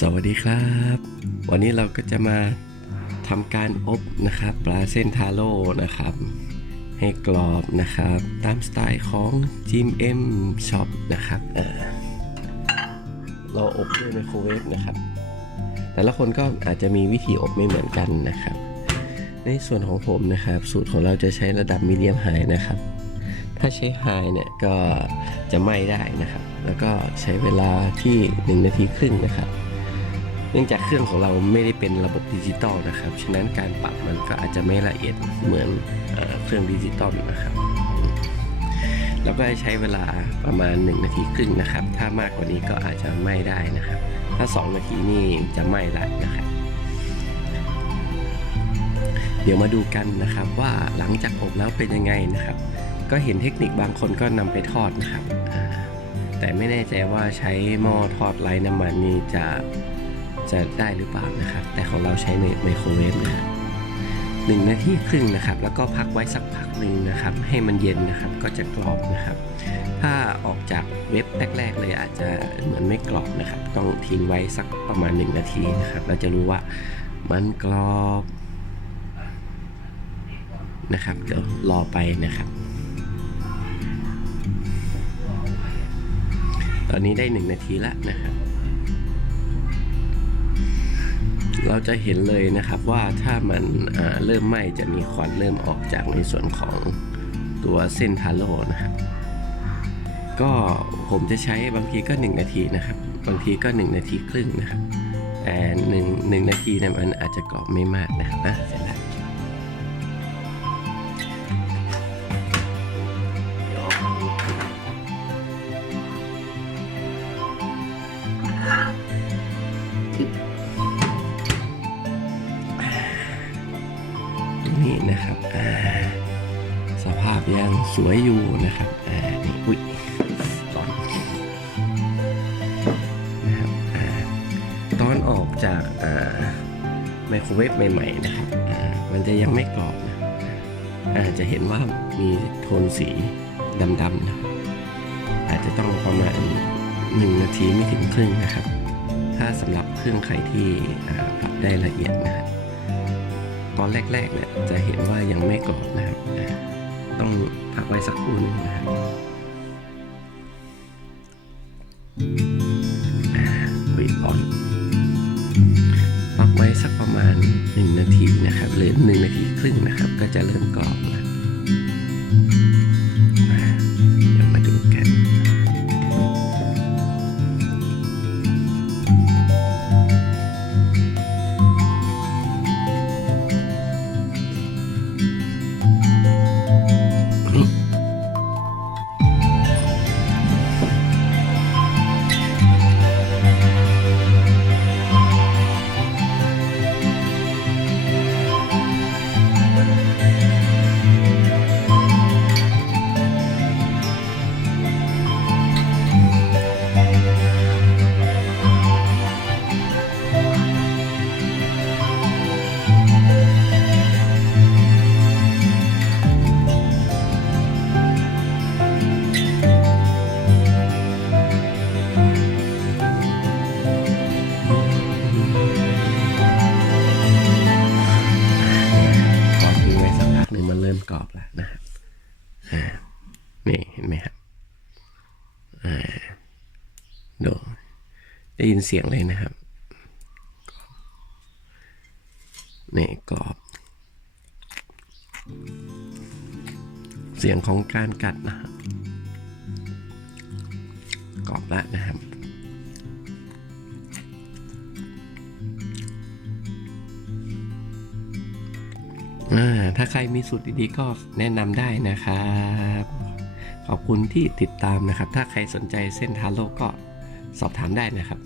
สวัสดีครับ วันนี้เราก็จะมาทำการอบนะครับปลาเส้นทาโร่นะครับ ให้กรอบนะครับ ตามสไตล์ของจิมเอ็มช็อปนะครับเอ่อเราอบด้วยไมโครเวฟนะครับ แต่ละคนก็อาจจะมีวิธีอบไม่เหมือนกันนะครับ ในส่วนของผมนะครับ สูตรของเราจะใช้ระดับมีเดียมไฮนะครับ ถ้าใช้ไฮเนี่ยก็จะไหม้ได้นะครับ แล้วก็ใช้เวลาที่ 1 นาทีครึ่งนะครับ เนื่องจากเครื่องของเราไม่ได้เป็นระบบดิจิตอลนะครับ ฉะนั้นการปรับมันก็อาจจะไม่ละเอียดเหมือนเอเครื่องดิจิตอลนะครับแล้วก็ให้ใช้เวลาประมาณ 1 นาทีครึ่งนะครับ ถ้ามากกว่านี้ก็อาจจะไหม้ได้นะครับ ถ้า 2 นาทีนี่จะไหม้ละนะครับ เดี๋ยวมาดูกันนะครับว่าหลังจากอบแล้วเป็นยังไงนะครับ ก็เห็นเทคนิคบางคนก็นำไปทอดนะครับแต่ไม่แน่ใจว่าใช้หม้อทอดไร้น้ำมันนี่จะจะได้หรือเปล่านะครับ แต่ของเราใช้ไมไมโครเวฟนะครับหนึ่งนาทีครึ่งนะครับ แล้วก็พักไว้สักพักหนึ่งนะครับ ให้มันเย็นนะครับก็จะกรอบนะครับ ถ้าออกจากเว็บแรก ๆ เลยอาจจะเหมือนไม่กรอบนะครับ ต้องทิ้งไว้สักประมาณ 1 นาทีนะครับเราจะรู้ว่ามันกรอบนะครับเดี๋ยวรอไปนะครับ ตอนนี้ได้1นาทีแล้วนะครับเราจะเห็นเลยนะครับว่าถ้ามันเริ่มไหม้จะมีควันเริ่มออกจากในส่วนของตัวเส้นทาโร่นะครับก็ผมจะใช้บางทีก็ 1 นาทีนะครับ บางทีก็ 1 นาทีครึ่งนะครับแต่หนึ่งหนึ่งนาทีเนี่ยมันอาจจะกรอบไม่มากนะครับนะ สภาพยังสวยอยู่นะครับอ่านี่อุ้ยร้อนนะครับอ่าตอนออกจากอ่าไมโครเวฟใหม่ๆนะครับอ่ามันจะยังไม่กรอบนะอาจจะเห็นว่ามีโทนสีดำๆนะอาจจะต้องประมาณหนึ่งนาทีไม่ถึงครึ่งนะครับ ถ้าสำหรับเครื่องใครที่ปรับได้ละเอียดนะครับ ตอนแรกๆเนี่ยจะเห็นว่ายังไม่กรอบนะครับ ต้องพักไว้สักครู่หนึงนะครับอ่าวิร้อนพักไว้สักประมาณ 1 นาทีนะครับ หรือ 1 นาทีครึ่งนะครับ ก็จะเริ่มกรอบ กรอบแล้วนะครับนี่เห็นไหมครับดูได้ยินเสียงเลยนะครับนี่กรอบ เสียงของการกัดนะครับกรอบแล้วนะครับ ถ้าใครมีสูตรดีๆก็แนะนำได้นะครับ ขอบคุณที่ติดตามนะครับ ถ้าใครสนใจเส้นทาโร่ก็สอบถามได้นะครับ